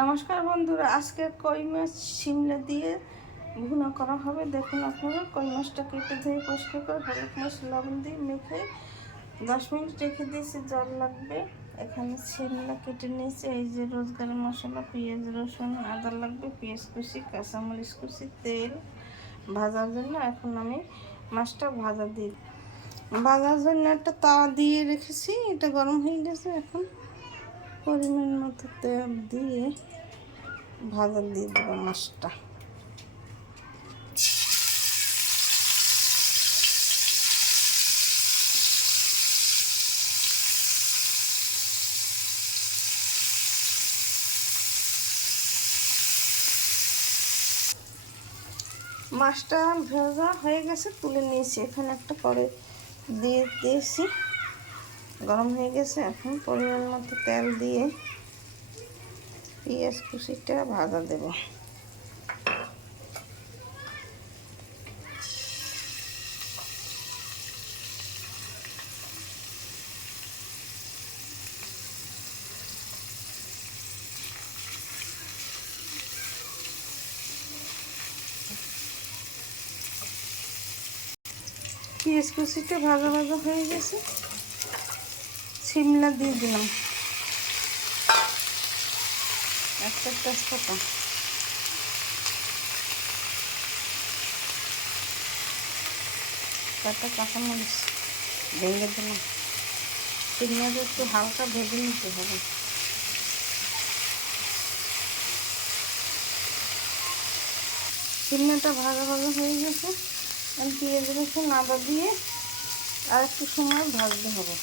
নমস্কার বন্ধুরা, আজকে কই মাছ শিমলা দিয়ে ভুনা করা হবে। দেখুন আপনারা, কই মাছটা কেটে ধুয়ে পরিষ্কার করে হলুদ মাছ লবণ দিয়ে মেখে 10 মিনিট রেখে দিয়েছি। জল লাগবে। এখানে শিমলা কেটে নিয়েছি। এই যে রোজগারের মশলা, পেঁয়াজ রসুন আদা লাগবে, পেঁয়াজ কুচি কাঁচামরিচ কুচি, তেল ভাজার জন্য। এখন আমি মাছটা ভাজার জন্য একটা তাওয়া দিয়ে রেখেছি, এটা গরম হয়ে গেছে। এখন পরিমাণ মতো তেল দিয়ে ভাজা দিয়ে দেবো মাছটা। মাছটা ভাজা হয়ে গেছে, তুলে নিয়েছি। এখানে একটা কড়াই দিয়ে দিয়েছি, গরম হয়ে গেছে। এখন পরিমাণ মতো তেল দিয়ে পেঁয়াজ কুচিটা ভাজা দেব। পেঁয়াজ কুচিটা ভাজা ভাজা হয়ে গেছে, শিমলা দিয়ে দিলাম, একটা তেজপাতা, একটা কাঁচামরিচ ভেঙে দিলাম। শিমলাটা একটু হালকা ভেজে নিতে হবে। শিমলাটা ভাজা ভাজা হয়ে গেছে। আমি পেঁয়াজ রসুন আদা দিয়ে আর একটু সময় ভাজতে হবে।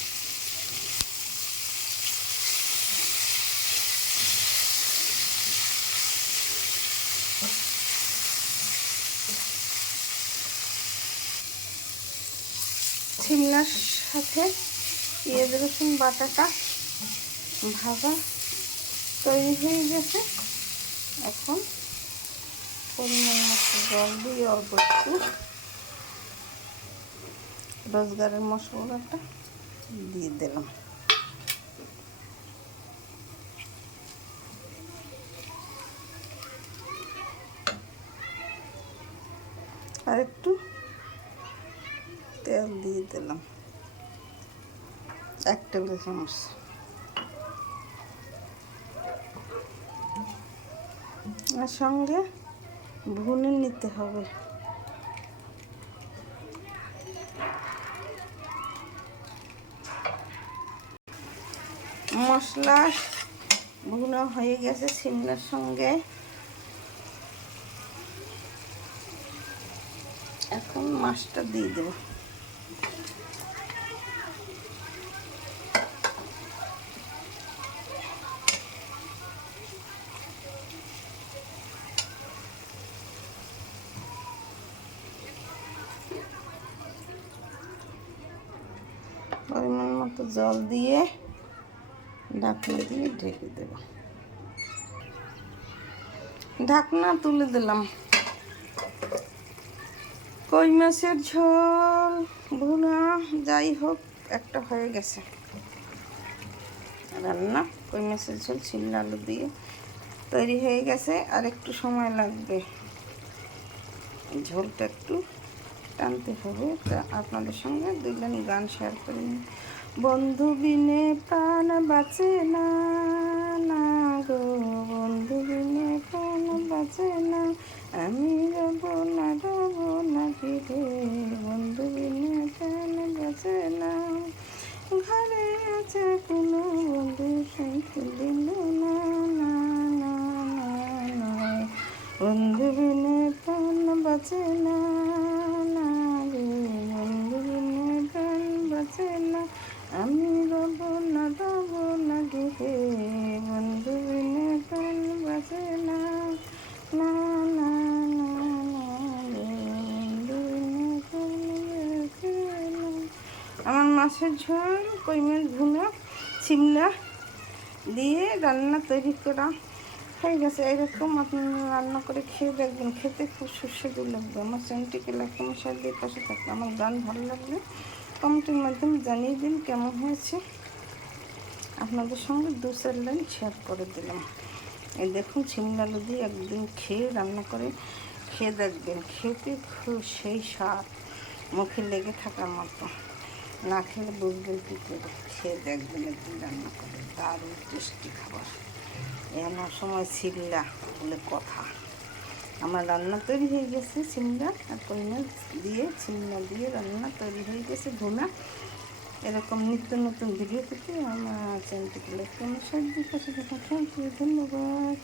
শিমলার সাথে পেঁয়াজ রসুন বাটাটা ভাজা তৈরি হয়ে গেছে। এখন পরিমাণ মতো জল দিয়ে অল্প একটু রোজগারের মশলাটা দিয়ে দিলাম। আর একটু তেল দিয়ে দিলাম, 1 টেবিল চামচ। আর সঙ্গে ভুনে নিতে হবে। মশলা ভুনা হয়ে গেছে শিমলার সঙ্গে। এখন মাছটা দিয়ে দেব। পরিমাণ মতো জল দিয়ে ঢাকনা দিয়ে ঢেকে দেব। ঢাকনা তুলে দিলাম। কই মাছের ঝোল ভুনা যাই হোক একটা হয়ে গেছে রান্না। কই মাছের ঝোল শিমলা আলু দিয়ে তৈরি হয়ে গেছে। আর একটু সময় লাগবে, ঝোলটা একটু টানতে হবে। তা আপনাদের সঙ্গে 2 লাইন গান শেয়ার করে নিই। বন্ধু বিনে প্রাণ বাঁচে না, না গো বন্ধু বিনে প্রাণ বাঁচে না, আমি রব না ফিরে, বন্ধু বিনে প্রাণ বাঁচে না, ঘরে আছে কোনো বন্ধু সাথে দিল না, না না না, বন্ধু বিনে প্রাণ বাঁচে না, না গো বন্ধু বিনে প্রাণ বাঁচে না, আমি রব না গেহে, বন্ধু বিনে প্রাণ বাঁচে না, না না না না, বন্ধু বিনে প্রাণ বাঁচে না। আমার মাছের ঝোল কই মাছ ভুনা শিমলা দিয়ে রান্না তৈরি করা হয়ে গেছে। এরকম আপনারা রান্না করে খেয়ে দেখবেন, খেতে খুব সুস্বাদু লাগবে। আমার চ্যানেলটিকে লাইক কমেন্ট শেয়ার দিয়ে পাশে থাকবে। আমার গান ভালো লাগলে কমেন্টের মাধ্যমে জানিয়ে দিন কেমন হয়েছে। আপনাদের সঙ্গে 2-4 লাইন শেয়ার করে দিলাম। এই দেখুন সিমলা আলু দিয়ে একদিন খেয়ে রান্না করে খেয়ে দেখবেন, খেতে খুব সেই স্বাদ, মুখে লেগে থাকার মতো। না খেলে বুঝবেন কী করে, খেয়ে দেখবেন একদিন রান্না করে, দারুণ টেস্টি খাবার। এমন সময় সিমলা বলে কথা। আমার রান্না তৈরি হয়ে গেছে, সিমলা আর কই মাছ দিয়ে সিমলা দিয়ে রান্না তৈরি হয়ে গেছে, ভুনা। এরকম নিত্য নতুন ভিডিও পেতে আমার চ্যানেলটিকে লাইক করুন, সাবস্ক্রাইব করুন। ধন্যবাদ।